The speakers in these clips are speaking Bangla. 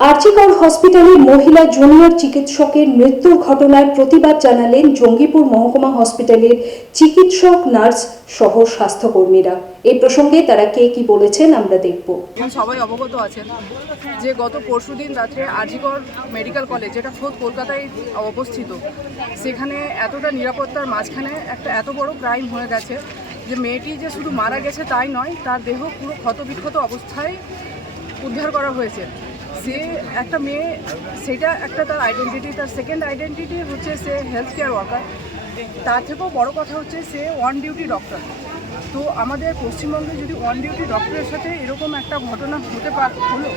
আরজিকর হসপিটালে মহিলা জুনিয়র চিকিৎসকের মৃত্যুর ঘটনায় প্রতিবাদ জানালেন জঙ্গিপুর মহকুমা হসপিটালের চিকিৎসক, নার্স সহ স্বাস্থ্যকর্মীরা। এই প্রসঙ্গে তারা কে কি বলেছেন আমরা দেখব। সবাই অবগত আছেন যে গত পরশুদিন রাত্রে আরজিকর মেডিকেল কলেজ, যেটা খোদ কলকাতায় অবস্থিত, সেখানে এতটা নিরাপত্তার মাঝখানে একটা এত বড় ক্রাইম হয়ে গেছে যে মেয়েটি যে শুধু মারা গেছে তাই নয়, তার দেহ পুরো ক্ষতবিক্ষত অবস্থায় উদ্ধার করা হয়েছে। সে একটা মেয়ে, সেটা একটা তার আইডেন্টিটি। তার সেকেন্ড আইডেন্টিটি হচ্ছে সে হেলথ কেয়ার ওয়ার্কার। তার থেকেও বড় কথা হচ্ছে সে অন ডিউটি ডক্টর। তো আমাদের পশ্চিমবঙ্গে যদি অন ডিউটি ডক্টরের সাথে এরকম একটা ঘটনা হলো,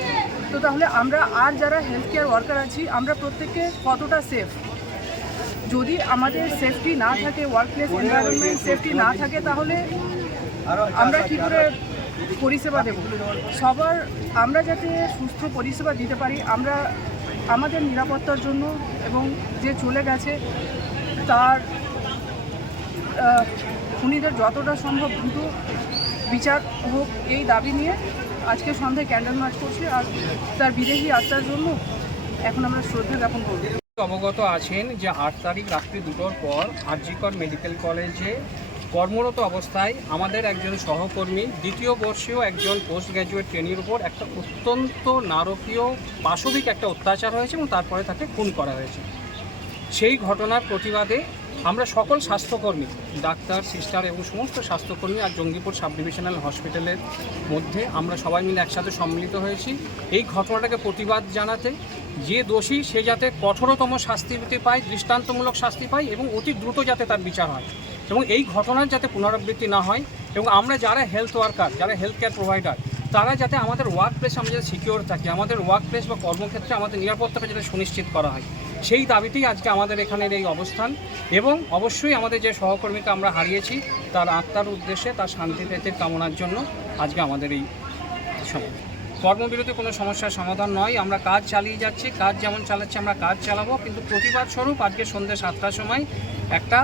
তো তাহলে আমরা আর যারা হেলথ কেয়ার ওয়ার্কার আছি, আমরা প্রত্যেকে কতটা সেফ? যদি আমাদের সেফটি না থাকে, ওয়ার্ক প্লেস এনভায়রনমেন্ট সেফটি না থাকে, তাহলে আমরা কী করে পরিষেবা দেব সবার? আমরা যাতে সুস্থ পরিষেবা দিতে পারি, আমরা আমাদের নিরাপত্তার জন্য এবং যে চলে গেছে তার খুনিদের যতটা সম্ভব দ্রুত বিচার হোক, এই দাবি নিয়ে আজকে সন্ধ্যায় ক্যান্ডেল মার্চ করছি। আর তার বিদেহী আত্মার জন্য এখন আমরা শ্রদ্ধা জ্ঞাপন করব। অবগত আছেন যে 8 তারিখ রাত্রি 2টোর পর আরজিকর মেডিকেল কলেজে কর্মরত অবস্থায় আমাদের একজন সহকর্মী, দ্বিতীয় বর্ষীয় একজন পোস্ট গ্র্যাজুয়েট ট্রেনির উপর একটা অত্যন্ত নারকীয় পাশবিক একটা অত্যাচার হয়েছে এবং তারপরে তাকে খুন করা হয়েছে। সেই ঘটনার প্রতিবাদে আমরা সকল স্বাস্থ্যকর্মী, ডাক্তার, সিস্টার এবং সমস্ত স্বাস্থ্যকর্মী আর জঙ্গিপুর সাব ডিভিশনাল হসপিটালের মধ্যে আমরা সবাই মিলে একসাথে সম্মিলিত হয়েছি এই ঘটনাটাকে প্রতিবাদ জানাতে। যে দোষী সে যাতে কঠোরতম শাস্তি পায়, দৃষ্টান্তমূলক শাস্তি পায় এবং অতি দ্রুত যাতে তার বিচার হয় এবং এই ঘটনার যাতে পুনরাবৃত্তি না হয়। এবং আমরা যারা হেলথ ওয়ার্কার, যারা হেলথ কেয়ার প্রোভাইডার, তারা যাতে আমাদের ওয়ার্ক প্লেস আমরা যাতে সিকিওর থাকি, আমাদের ওয়ার্ক প্লেস বা কর্মক্ষেত্রে আমাদের নিরাপত্তাটা যাতে সুনিশ্চিত করা হয়, সেই দাবিতেই আজকে আমাদের এখানের এই অবস্থান। এবং অবশ্যই আমাদের যে সহকর্মীকে আমরা হারিয়েছি তার আত্মার উদ্দেশ্যে, তার শান্তি পেতে কামনার জন্য আজকে আমাদের এই সময়। কর্মবিরতি কোনো সমস্যার সমাধান নয়, আমরা কাজ চালিয়ে যাচ্ছি, কাজ যেমন চালাচ্ছি আমরা কাজ চালাবো, কিন্তু প্রতিবাদ স্বরূপ আজকে সন্ধ্যে 7টার সময় একটা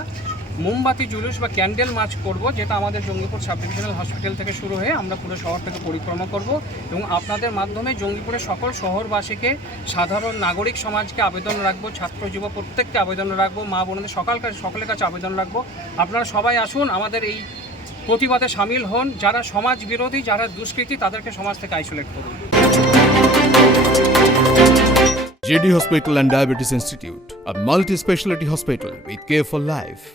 মোমবাতি জুলুস বা ক্যান্ডেল মার্চ করব, যেটা আমাদের জঙ্গিপুর সাব ডিভিশনাল হসপিটাল থেকে শুরু হয়ে আমরা পুরো শহরটাকে পরিক্রমা করব এবং আপনাদের মাধ্যমে জঙ্গিপুরের সকল শহরবাসীকে, সাধারণ নাগরিক সমাজকে আবেদন রাখবো, ছাত্র যুব প্রত্যেককে আবেদন রাখবো, মা বোনদের সকলের কাছে আবেদন রাখবো, আপনারা সবাই আসুন, আমাদের এই প্রতিবাদে সামিল হন। যারা সমাজ বিরোধী, যারা দুষ্কৃতী, তাদেরকে সমাজ থেকে আইসোলেট করুন। JD Hospital and Diabetes Institute, a multi-specialty hospital with care for life.